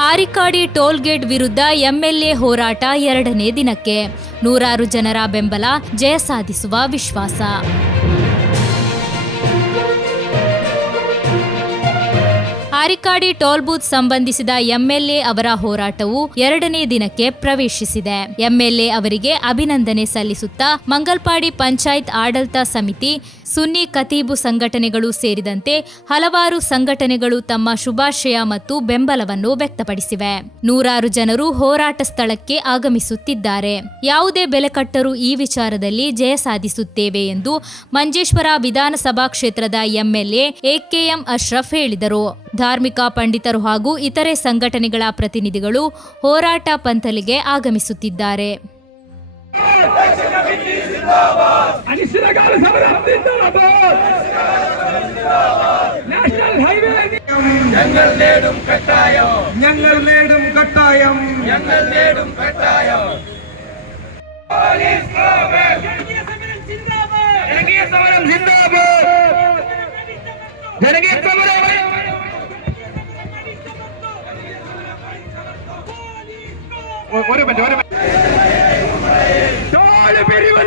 Arikady toll gate ವಿರುದ್ಧ MLA ಹೋರಾಟ ಎರಡನೇ ದಿನಕ್ಕೆ. ನೂರಾರು ಜನರ ಬೆಂಬಲ ಜಯ ಸಾಧಿಸುವ ವಿಶ್ವಾಸ. ಆರಿಕಾಡಿ ಟೋಲ್ ಬೂತ್ ಸಂಬಂಧಿಸಿದ ಎಂಎಲ್ಎ ಅವರ ಹೋರಾಟವು ಎರಡನೇ ದಿನಕ್ಕೆ ಪ್ರವೇಶಿಸಿದೆ. ಎಂಎಲ್ಎ ಅವರಿಗೆ ಅಭಿನಂದನೆ ಸಲ್ಲಿಸುತ್ತಾ ಮಂಗಲ್ಪಾಡಿ ಪಂಚಾಯತ್ ಆಡಳಿತ ಸಮಿತಿ, ಸುನ್ನಿ ಕತೀಬು ಸಂಘಟನೆಗಳು ಸೇರಿದಂತೆ ಹಲವಾರು ಸಂಘಟನೆಗಳು ತಮ್ಮ ಶುಭಾಶಯ ಮತ್ತು ಬೆಂಬಲವನ್ನು ವ್ಯಕ್ತಪಡಿಸಿವೆ. ನೂರಾರು ಜನರು ಹೋರಾಟ ಸ್ಥಳಕ್ಕೆ ಆಗಮಿಸುತ್ತಿದ್ದಾರೆ. ಯಾವುದೇ ಬೆಲೆ ಕಟ್ಟರೂ ಈ ವಿಚಾರದಲ್ಲಿ ಜಯ ಸಾಧಿಸುತ್ತೇವೆ ಎಂದು ಮಂಜೇಶ್ವರ ವಿಧಾನಸಭಾ ಕ್ಷೇತ್ರದ ಎಂಎಲ್ಎ ಎಕೆಎಂ ಅಶ್ರಫ್ ಹೇಳಿದರು. ಧಾರ್ಮಿಕ ಪಂಡಿತರು ಹಾಗೂ ಇತರೆ ಸಂಘಟನೆಗಳ ಪ್ರತಿನಿಧಿಗಳು ಹೋರಾಟ ಪಂಥಲಿಗೆ ಆಗಮಿಸುತ್ತಿದ್ದಾರೆ അനിശ്ചിതകാല സമരം ഒരു മിനിറ്റ് ഒരു മിനിറ്റ് തോല് പിരിവ്